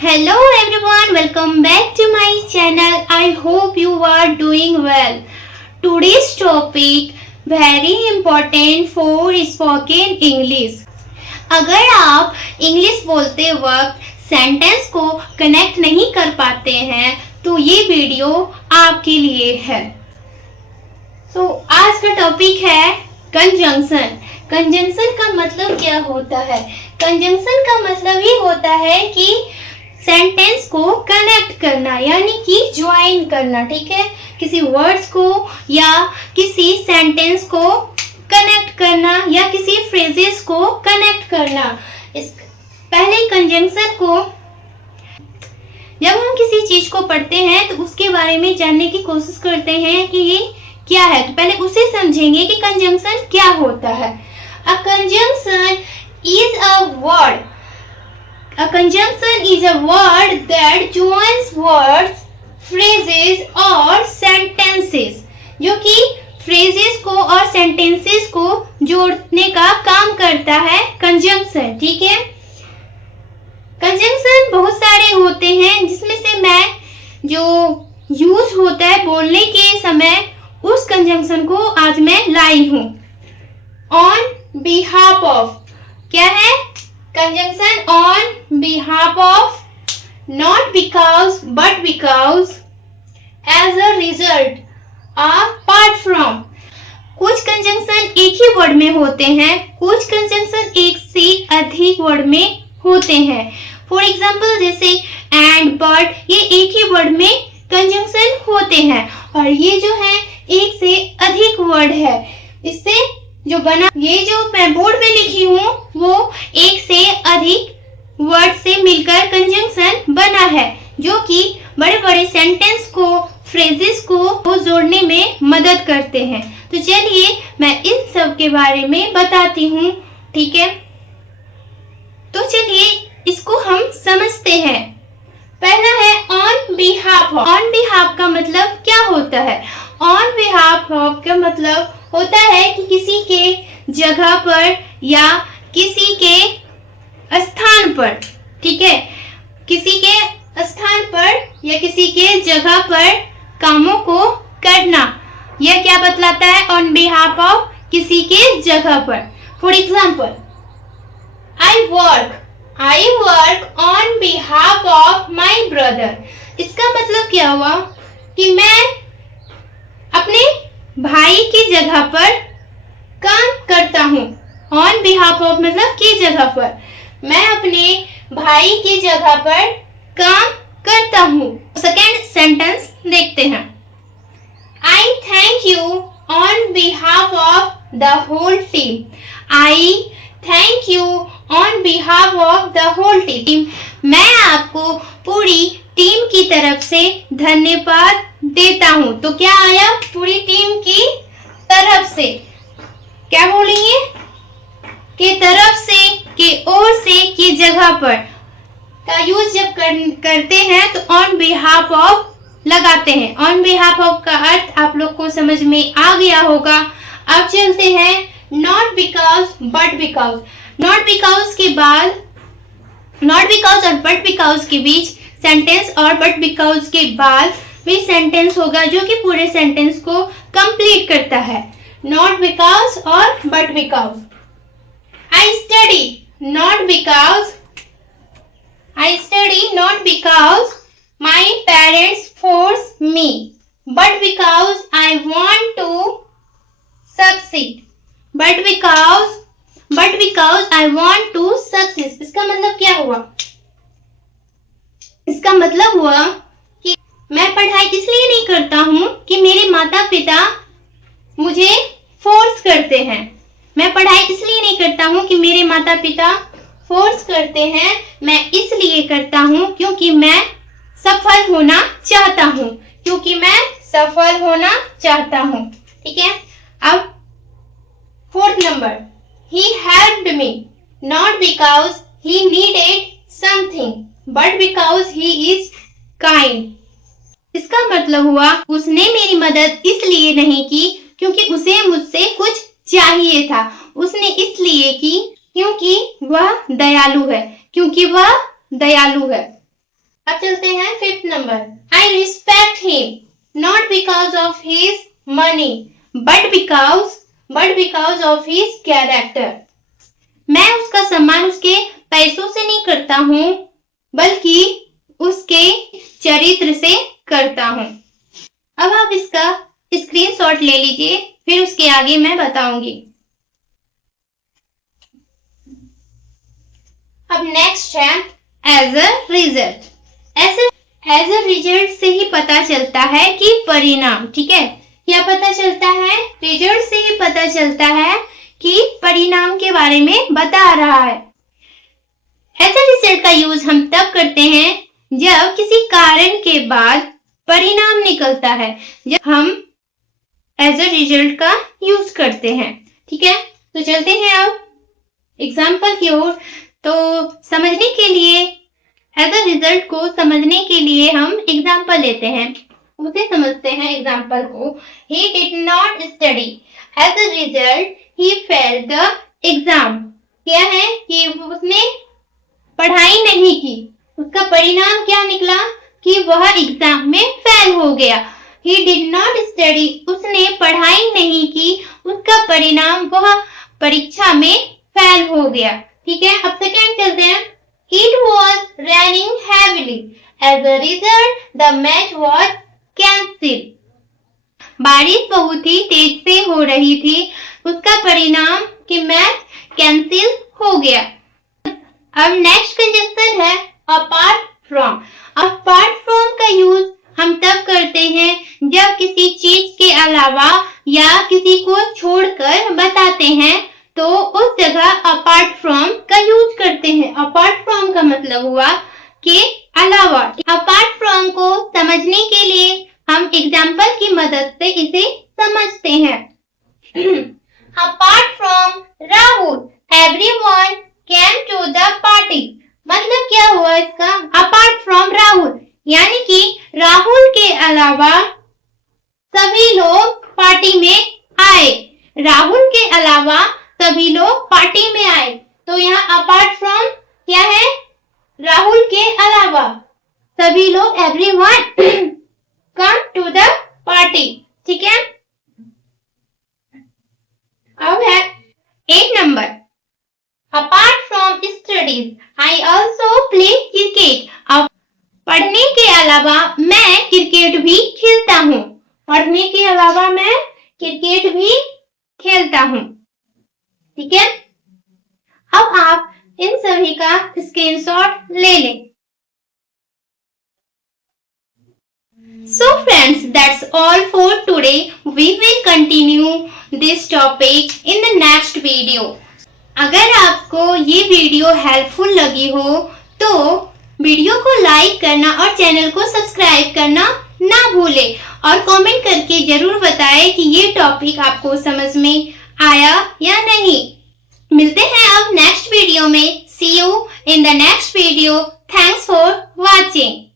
Hello everyone, welcome back to my channel. I hope you are doing well. Today's topic very important for spoken English. अगर आप English बोलते वक्त sentence को connect नहीं कर पाते हैं तो ये वीडियो आपके लिए है। आज का टॉपिक है कंजंक्शन। कंजंक्शन का मतलब क्या होता है? कंजंक्शन का मतलब ये होता है कि सेंटेंस को कनेक्ट करना, यानी कि ज्वाइन करना। ठीक है, किसी वर्ड्स को या किसी सेंटेंस को कनेक्ट करना या किसी फ्रेजेस को कनेक्ट करना। पहले कंजंक्शन को जब हम किसी चीज को पढ़ते हैं तो उसके बारे में जानने की कोशिश करते हैं कि ये क्या है, तो पहले उसे समझेंगे कि कंजंक्शन क्या होता है। A conjunction is a word A conjunction is a word that joins words, phrases और sentences, जो कि phrases को और sentences को जोड़ने का काम करता है conjunction। ठीक है, conjunction बहुत सारे होते हैं, जिसमें से मैं जो यूज होता है बोलने के समय उस conjunction को आज मैं लाई हूँ। On behalf of क्या है? Conjunction on behalf of, not because but because, as a result, apart from। कुछ कंजंक्शन एक ही वर्ड में होते हैं, कुछ कंजंक्शन एक से अधिक वर्ड में होते हैं। फॉर एग्जाम्पल जैसे एंड, बट, ये एक ही वर्ड में कंजंक्शन होते हैं, और ये जो है एक से अधिक वर्ड है। इससे जो बना, ये जो मैं बोर्ड पे लिखी हूँ वो एक से अधिक वर्ड से मिलकर कंजंक्शन बना है, जो कि बड़े बड़े सेंटेंस को, फ्रेजेस को जोड़ने में मदद करते हैं। तो चलिए मैं इन सब के बारे में बताती हूँ। ठीक है, तो चलिए इसको हम समझते हैं। पहला है ऑन बिहाफ। ऑन बिहाफ का मतलब क्या होता है? ऑन बिहाफ का मतलब होता है कि किसी के जगह पर या किसी के स्थान पर, ठीक है, किसी के स्थान पर या किसी के जगह पर कामों को करना। यह क्या बतलाता है? ऑन बिहाफ ऑफ, किसी के जगह पर। For example, I work on behalf of my brother. इसका मतलब क्या हुआ कि मैं अपने भाई की जगह पर काम करता हूँ। ऑन बिहाफ ऑफ मतलब की जगह पर, मैं अपने भाई की जगह पर काम करता हूँ। सेकेंड सेंटेंस देखते हैं। I thank you on behalf of the whole team. I thank you on behalf of the whole team. मैं आपको पूरी टीम की तरफ से धन्यवाद देता हूँ। तो क्या आया? पूरी टीम की तरफ से। क्या बोलेंगे? के तरफ से, के ओर से, की जगह पर का यूज जब करते हैं तो ऑन बिहाफ ऑफ लगाते हैं। ऑन बिहाफ ऑफ का अर्थ आप लोग को समझ में आ गया होगा। अब चलते हैं not because but because. Not because के बाद, नॉट बिकॉज और बट बिकॉज के बीच सेंटेंस और बट बिकॉज के बाद भी सेंटेंस होगा, जो कि पूरे सेंटेंस को कंप्लीट करता है। नॉट बिकॉज और but because. I study not because my parents force me, but because I want to succeed. But because I want to success. इसका मतलब क्या हुआ? इसका मतलब हुआ कि मैं पढ़ाई इसलिए नहीं करता हूँ कि मेरे माता पिता मुझे फोर्स करते हैं। मैं पढ़ाई इसलिए नहीं करता हूँ कि मेरे माता पिता फोर्स करते हैं। मैं इसलिए करता हूँ क्योंकि मैं सफल होना चाहता हूँ। ठीक है, अब fourth number, he helped me not because he needed something but because he is kind। इसका मतलब हुआ उसने मेरी मदद इसलिए नहीं की क्योंकि उसे मुझसे कुछ चाहिए था। उसने इसलिए की क्योंकि वह दयालु है। अब चलते हैं 5th number. I respect him not because of his money but because of his character. मैं उसका सम्मान उसके पैसों से नहीं करता हूँ बल्कि उसके चरित्र से करता हूँ। अब आप इसका स्क्रीनशॉट ले लीजिए, फिर उसके आगे मैं बताऊंगी। अब नेक्स्ट है as a result. As a result से ही पता चलता है कि परिणाम, ठीक है, क्या पता चलता है? रिजल्ट से ही पता चलता है कि परिणाम के बारे में बता रहा है। एज अ रिजल्ट का यूज हम तब करते हैं जब किसी कारण के बाद परिणाम निकलता है, जब हम एज अ रिजल्ट का यूज करते हैं। ठीक है, तो चलते हैं अब एग्जाम्पल की ओर। तो समझने के लिए एज अ रिजल्ट को समझने के लिए हम एग्जाम्पल लेते हैं, उसे समझते हैं एग्जाम्पल को। He did not study as a result he failed the exam. क्या है कि उसने पढ़ाई नहीं की, उसका परिणाम क्या निकला कि वह एग्जाम में फेल हो गया। ही डिड नॉट स्टडी, उसने पढ़ाई नहीं की, उसका परिणाम वह परीक्षा में फेल हो गया। ठीक है, अब सेकेंड चलते हैं। It was raining heavily. As a result, the match was cancelled. बारिश बहुत ही तेज से हो रही थी, उसका परिणाम कि मैच कैंसिल हो गया। अब नेक्स्ट कंजंक्शन है अपार्ट फ्रॉम। अपार्ट फ्रॉम का यूज हम तब करते हैं जब किसी चीज के अलावा या किसी को छोड़कर बताते हैं, तो उस जगह अपार्ट फ्रॉम का यूज करते हैं। अपार्ट फ्रॉम का मतलब हुआ कि अलावा। अपार्ट फ्रॉम को समझने के लिए हम एग्जाम्पल की मदद से इसे समझते हैं। Apart from Rahul everyone came to the party. मतलब क्या हुआ इसका? अपार्ट फ्रॉम राहुल यानी कि राहुल के अलावा सभी लोग पार्टी में आए। राहुल के अलावा सभी लोग पार्टी में आए, तो यहाँ अपार्ट फ्रॉम क्या है? राहुल के अलावा सभी लोग, everyone come to the party. ठीक है, अब है 8 number. Apart from studies I also play cricket. अब पढ़ने के अलावा मैं क्रिकेट भी खेलता हूँ। पढ़ने के अलावा मैं क्रिकेट भी खेलता हूँ। ठीक है, अब आप इन सभी का स्क्रीनशॉट ले लें। So friends, that's all for today. We will continue this topic in the next video. अगर आपको ये वीडियो हेल्पफुल लगी हो तो वीडियो को लाइक करना और चैनल को सब्सक्राइब करना ना भूलें, और कमेंट करके जरूर बताएं कि ये टॉपिक आपको समझ में आया या नहीं। मिलते हैं अब नेक्स्ट वीडियो में। See you in the next video. Thanks for watching.